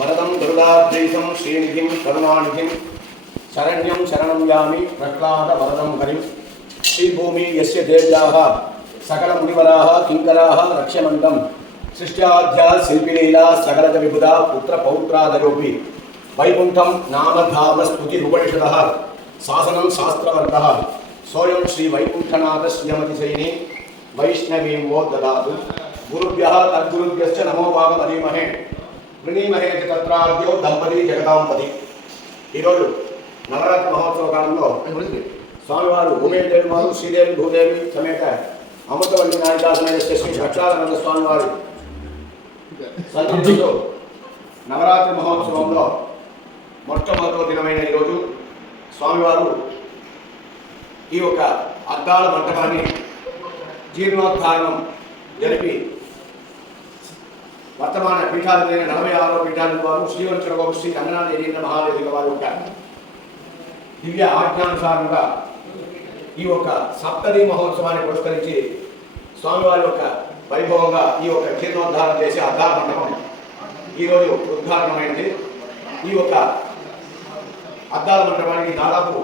वरदं दुर्गाद्वैतं श्रीनिधिं करुणानिधिं शरण्यं शरणं यामि प्रह्लादवरदं हरिं। श्रीभूमि यस्य देव्याः सकलमुनिवराः किङ्कराः रक्ष्यमन्तं सृष्ट्याध्या शिल्पिलीला सकलजविबुधा पुत्रपौत्रादयोपि वैकुण्ठं नामधामस्तुतिरुपनिषदः शासनं शास्त्रवर्धः सोऽयं श्रीवैकुण्ठनाथश्रीमतिशैनी वैष्णवीं वो ददातु। गुरुभ्यः, तद्गुरुभ्यश्च नमो भागमधीमहे శ్రీమతిశైని వైష్ణవీం దంపతి జగదాంపతి. ఈరోజు నవరాత్రి మహోత్సవ కాలంలో స్వామివారు ఉమేదేవి వారు శ్రీదేవి భూదేవి సమేత అమృతవల్లి నాయకాసమైన శ్రీ లక్షానంద స్వామివారి సన్నిధిలో నవరాత్రి మహోత్సవంలో మొట్టమొదటి దినమైన ఈరోజు స్వామివారు ఈ యొక్క అద్దాల మంటపాన్ని జీర్ణోద్ధారణం జరిపి వర్తమాన పీఠాధిపతి నలభై ఆరో పీఠాధిపతి వారు శ్రీవంచన శ్రీ రంగనాథ ఎదిగిన మహాదేవిక ఒక యొక్క దివ్య ఆజ్ఞానుసారంగా ఈ యొక్క సప్తది మహోత్సవాన్ని పురస్కరించి స్వామివారి యొక్క వైభవంగా ఈ యొక్క జీర్ణోద్ధారణ చేసే అద్దాల మండపం ఈరోజు ఉద్ఘాటనమైంది. ఈ యొక్క అద్దాల మండపానికి దాదాపు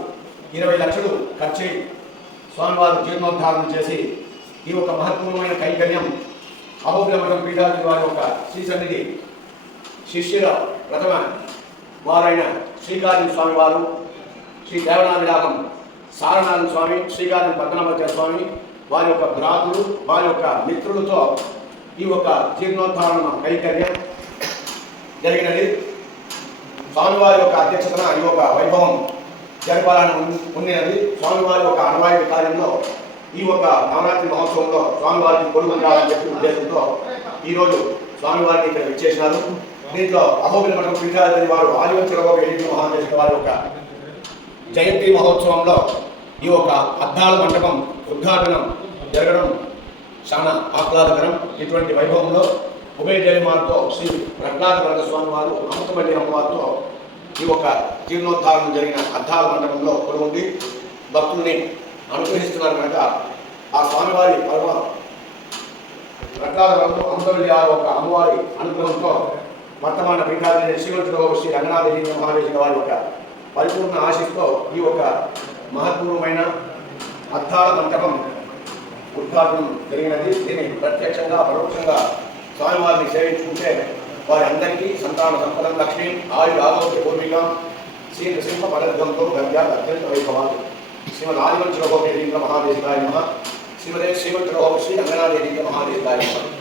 ఇరవై లక్షలు ఖర్చు స్వామివారు జీర్ణోద్ధారణ చేసి ఈ యొక్క మహత్వమైన కైకర్యం అహోగ్రమఠం పీఠాధిపతి వారి యొక్క శ్రీ సన్నిధి శిష్యుల ప్రథమ వారైన శ్రీకాళీ స్వామి వారు శ్రీ దేవనాథ విలాపం సారనాథన్ స్వామి శ్రీకాళి పద్మనాభ స్వామి వారి యొక్క గ్రాతులు వారి యొక్క మిత్రులతో ఈ యొక్క జీర్ణోద్ధారణ కైకర్యం జరిగినది. స్వామివారి యొక్క అధ్యక్షతన ఈ యొక్క వైభవం జరపాలని ఉన్- ఉన్నది. స్వామివారి యొక్క అరవై కార్యంలో ఈ యొక్క నవరాత్రి మహోత్సవంలో స్వామివారికి కొడుకుండాలని చెప్పిన ఉద్దేశంతో ఈరోజు స్వామివారిని ఇక్కడ విచ్చేసినారు. దీంట్లో అహోబిల మఠం పీఠాధిపతి వారు ఆదివంచలో ఎన్నికల మహాదేశ వారి ఒక జయంతి మహోత్సవంలో ఈ యొక్క అద్దాల మండపం ఉద్ఘాటనం జరగడం చాలా ఆహ్లాదకరం. ఇటువంటి వైభవంలో ఉభయ జయమాలతో శ్రీ ప్రహ్లాద వరద స్వామి వారు అమృతమల్లి అమ్మవారితో ఈ యొక్క జీర్ణోద్ధారణ జరిగిన అద్దాల మండపంలో కొలువుండి భక్తుల్ని అనుగ్రహిస్తున్నారు కనుక ఆ స్వామివారి పరమ ప్రహ్లాద వరద ఒక ఆ అమ్మవారి అనుగ్రహంతో వర్తమాన పీఠాధిపతి శ్రీవంతుడు శ్రీ రంగనాథ మహాదేశ వారి యొక్క పరిపూర్ణ ఆశిస్తో ఈ ఒక మహత్పూర్వమైన అర్థాల మంటపం ఉద్ఘాటనం జరిగినది. దీన్ని ప్రత్యక్షంగా పరోక్షంగా స్వామివారిని సేవించుకుంటే వారి అందరికీ సంతాన సంపద లక్ష్మి ఆయు ఆరోగ్య పూర్విక శ్రీ నృసింహ పదర్థంతో గద్య అత్యంత వైభవాలు. ஸ்ரீமத் ஆதிவன் சுரகோபி மகாதேசிகாய மகா ஸ்ரீமதே ஸ்ரீமத் சுரகோபி ஸ்ரீ ரங்கநாதேவி மகாதேசிகாய மகா